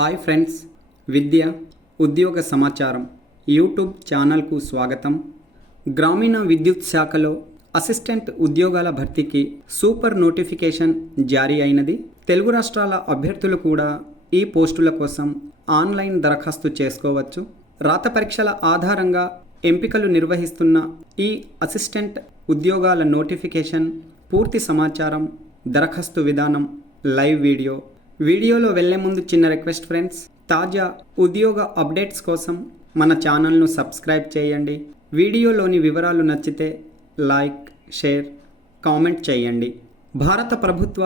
Hi friends, విద్య ఉద్యోగ సమాచారం YouTube ఛానల్కు స్వాగతం. గ్రామీణ విద్యుత్ శాఖలో అసిస్టెంట్ ఉద్యోగాల భర్తీకి సూపర్ నోటిఫికేషన్ జారీ అయినది. తెలుగు రాష్ట్రాల అభ్యర్థులు కూడా ఈ పోస్టుల కోసం ఆన్లైన్ దరఖాస్తు చేసుకోవచ్చు. రాత పరీక్షల ఆధారంగా ఎంపికలు నిర్వహిస్తున్న ఈ అసిస్టెంట్ ఉద్యోగాల నోటిఫికేషన్ పూర్తి సమాచారం, దరఖాస్తు విధానం, లైవ్ వీడియోలో వెళ్లే ముందు చిన్న రిక్వెస్ట్ ఫ్రెండ్స్, తాజా ఉద్యోగ అప్డేట్స్ కోసం మన ఛానల్ను సబ్స్క్రైబ్ చేయండి. వీడియోలోని వివరాలు నచ్చితే లైక్, షేర్, కామెంట్ చేయండి. భారత ప్రభుత్వ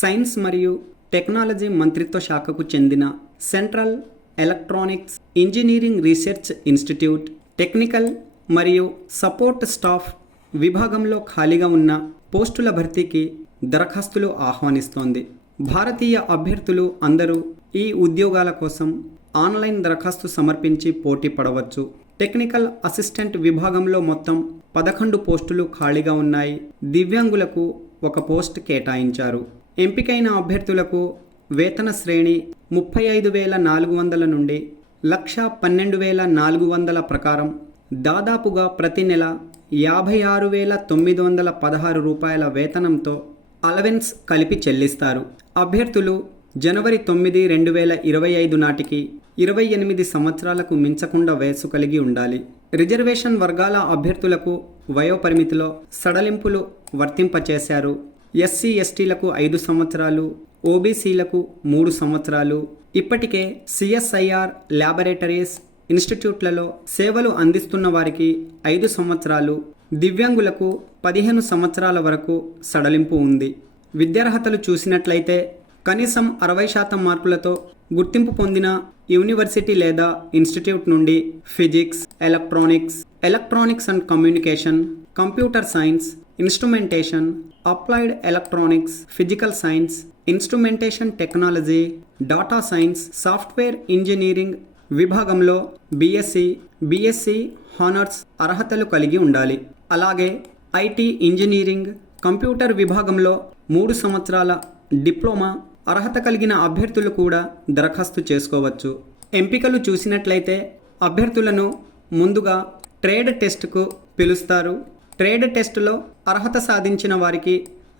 సైన్స్ మరియు టెక్నాలజీ మంత్రిత్వ శాఖకు చెందిన central electronics engineering research institute technical మరియు సపోర్ట్ స్టాఫ్ విభాగంలో ఖాళీగా ఉన్న పోస్టుల భర్తీకి దరఖాస్తులు ఆహ్వానిస్తోంది. భారతీయ అభ్యర్థులు అందరూ ఈ ఉద్యోగాల కోసం ఆన్లైన్ దరఖాస్తు సమర్పించి పోటీ పడవచ్చు. టెక్నికల్ అసిస్టెంట్ విభాగంలో మొత్తం 11 పోస్టులు ఖాళీగా ఉన్నాయి. దివ్యాంగులకు 1 పోస్ట్ కేటాయించారు. ఎంపికైన అభ్యర్థులకు వేతన శ్రేణి 35,400 నుండి 1,12,400 ప్రకారం దాదాపుగా ప్రతి నెల 56,916 రూపాయల వేతనంతో అలవెన్స్ కలిపి చెల్లిస్తారు. అభ్యర్థులు జనవరి 9, 2025 నాటికి 28 సంవత్సరాలకు మించకుండా వయస్సు కలిగి ఉండాలి. రిజర్వేషన్ వర్గాల అభ్యర్థులకు వయోపరిమితిలో సడలింపులు వర్తింపచేశారు. ఎస్సీ ఎస్టీలకు 5 సంవత్సరాలు, ఓబీసీలకు 3 సంవత్సరాలు. ఇప్పటికే సిఎస్ఐఆర్ ల్యాబొరేటరీస్ ఇన్స్టిట్యూట్లలో సేవలు అందిస్తున్న వారికి 5 సంవత్సరాలు, దివ్యాంగులకు 15 సంవత్సరాల వరకు సడలింపు ఉంది. విద్యార్హతలు చూసినట్లయితే కనీసం 60% మార్కులతో గుర్తింపు పొందిన యూనివర్సిటీ లేదా ఇన్స్టిట్యూట్ నుండి physics, electronics and communication, computer science, instrumentation, applied electronics, physical science, instrumentation technology, data science, software engineering విభాగంలో బీఎస్సీ హానర్స్ అర్హతలు కలిగి ఉండాలి. అలాగే ఐటీ ఇంజనీరింగ్, కంప్యూటర్ విభాగంలో 3 సంవత్సరాల డిప్లొమా అర్హత కలిగిన అభ్యర్థులు కూడా దరఖాస్తు చేసుకోవచ్చు. ఎంపికలు చూసినట్లయితే అభ్యర్థులను ముందుగా ట్రేడ్ టెస్ట్కు పిలుస్తారు. ట్రేడ్ టెస్టులో అర్హత సాధించిన వారికి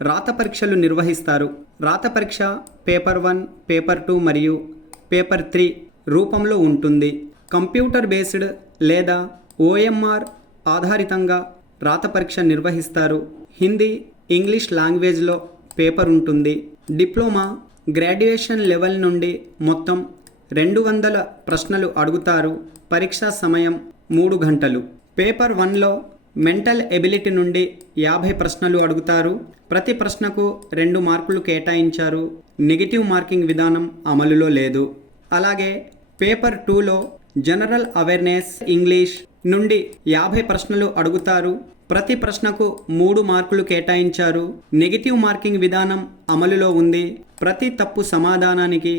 రాత పరీక్షలు నిర్వహిస్తారు. రాత పరీక్ష పేపర్ 1, పేపర్ 2 మరియు పేపర్ 3 రూపంలో ఉంటుంది. కంప్యూటర్ బేస్డ్ లేదా ఓఎంఆర్ ఆధారితంగా రాత పరీక్ష నిర్వహిస్తారు. హిందీ, ఇంగ్లీష్ లాంగ్వేజ్లో పేపర్ ఉంటుంది. డిప్లొమా, గ్రాడ్యుయేషన్ లెవెల్ నుండి మొత్తం 200 ప్రశ్నలు అడుగుతారు. పరీక్షా సమయం 3 గంటలు. పేపర్ 1లో మెంటల్ ఎబిలిటీ నుండి 50 ప్రశ్నలు అడుగుతారు. ప్రతి ప్రశ్నకు 2 మార్కులు కేటాయించారు. నెగిటివ్ మార్కింగ్ విధానం అమలులో లేదు. అలాగే పేపర్ 2లో జనరల్ అవేర్నెస్ ఇంగ్లీష్ నుండి 50 ప్రశ్నలు అడుగుతారు. ప్రతి ప్రశ్నకు 3 మార్కులు కేటాయించారు. నెగిటివ్ మార్కింగ్ విధానం అమలులో ఉంది. ప్రతి తప్పు సమాధానానికి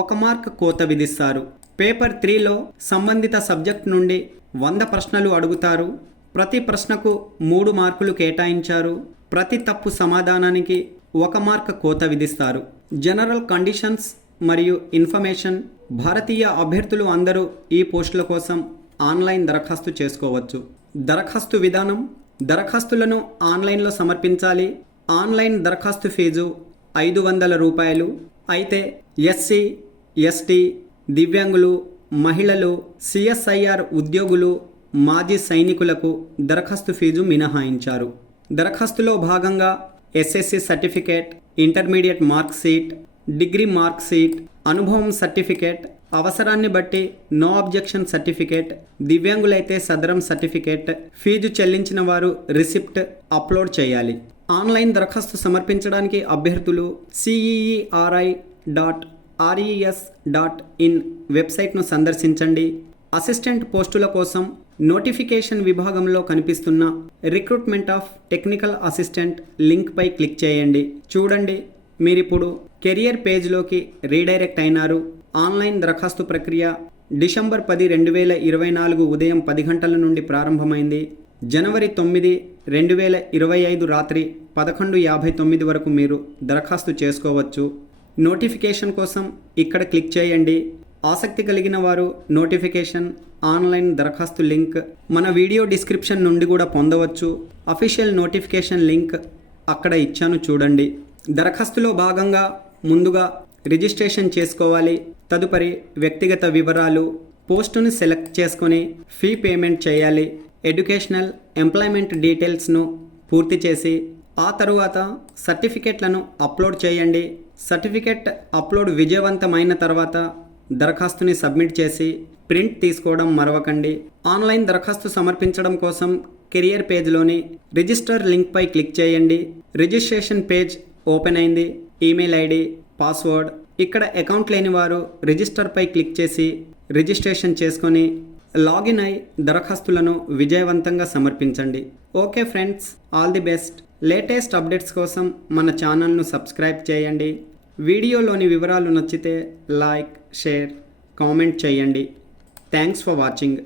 1 మార్క్ కోత విధిస్తారు. పేపర్ 3లో సంబంధిత సబ్జెక్ట్ నుండి 100 ప్రశ్నలు అడుగుతారు. ప్రతి ప్రశ్నకు 3 మార్కులు కేటాయించారు. ప్రతి తప్పు సమాధానానికి 1 మార్క్ కోత విధిస్తారు. జనరల్ కండిషన్స్ మరియు ఇన్ఫర్మేషన్. భారతీయ అభ్యర్థులు అందరూ ఈ పోస్టుల కోసం ఆన్లైన్ దరఖాస్తు చేసుకోవచ్చు. దరఖాస్తు విధానం: దరఖాస్తులను ఆన్లైన్లో సమర్పించాలి. ఆన్లైన్ దరఖాస్తు ఫీజు 500 రూపాయలు. అయితే ఎస్సీ, ఎస్టీ, దివ్యాంగులు, మహిళలు, సిఎస్ఐఆర్ ఉద్యోగులు, మాజీ సైనికులకు దరఖాస్తు ఫీజు మినహాయించారు. దరఖాస్తులో భాగంగా SSC certificate, intermediate mark sheet, degree mark sheet, అనుభవం సర్టిఫికేట్, అవసరాన్ని బట్టి నో అబ్జెక్షన్ సర్టిఫికేట్, దివ్యాంగులైతే సదరం సర్టిఫికేట్, ఫీజు చెల్లించిన వారు రిసిప్ట్ అప్లోడ్ చేయాలి. ఆన్లైన్ దరఖాస్తు సమర్పించడానికి అభ్యర్థులు ceei.res.in వెబ్సైట్ను సందర్శించండి. అసిస్టెంట్ పోస్టుల కోసం నోటిఫికేషన్ విభాగంలో కనిపిస్తున్న రిక్రూట్మెంట్ ఆఫ్ టెక్నికల్ అసిస్టెంట్ లింక్పై క్లిక్ చేయండి. చూడండి, మీరిప్పుడు కెరియర్ పేజ్లోకి రీడైరెక్ట్ అయినారు. ఆన్లైన్ దరఖాస్తు ప్రక్రియ డిసెంబర్ 10, 2024 ఉదయం 10 గంటల నుండి ప్రారంభమైంది. జనవరి 9, 2025 రాత్రి 11:59 వరకు మీరు దరఖాస్తు చేసుకోవచ్చు. నోటిఫికేషన్ కోసం ఇక్కడ క్లిక్ చేయండి. ఆసక్తి కలిగిన వారు నోటిఫికేషన్ ఆన్లైన్ దరఖాస్తు లింక్ మన వీడియో డిస్క్రిప్షన్ నుండి కూడా పొందవచ్చు. అఫీషియల్ నోటిఫికేషన్ లింక్ అక్కడ ఇచ్చాను చూడండి. దరఖాస్తులో భాగంగా ముందుగా రిజిస్ట్రేషన్ చేసుకోవాలి. తదుపరి వ్యక్తిగత వివరాలు, పోస్టును సెలెక్ట్ చేసుకొని ఫీ పేమెంట్ చేయాలి. ఎడ్యుకేషనల్ ఎంప్లాయ్మెంట్ డీటెయిల్స్ను పూర్తి చేసి ఆ తరువాత సర్టిఫికెట్లను అప్లోడ్ చేయండి. సర్టిఫికెట్ అప్లోడ్ విజయవంతమైన తర్వాత దరఖాస్తుని సబ్మిట్ చేసి ప్రింట్ తీసుకోవడం మరవకండి. ఆన్లైన్ దరఖాస్తు సమర్పించడం కోసం కెరియర్ పేజ్లోని రిజిస్టర్ లింక్పై క్లిక్ చేయండి. రిజిస్ట్రేషన్ పేజ్ ఓపెన్ అయింది. Email ID, password. ఇక్కడ అకౌంట్ లేని వారు రిజిస్టర్పై క్లిక్ చేసి రిజిస్ట్రేషన్ చేసుకొని లాగిన్ అయి దరఖాస్తులను విజయవంతంగా సమర్పించండి. Okay friends, all the best. Latest updates కోసం మన ఛానల్ను సబ్స్క్రైబ్ చేయండి. వీడియోలోని వివరాలు నచ్చితే లైక్, షేర్, కామెంట్ చేయండి. Thanks for watching.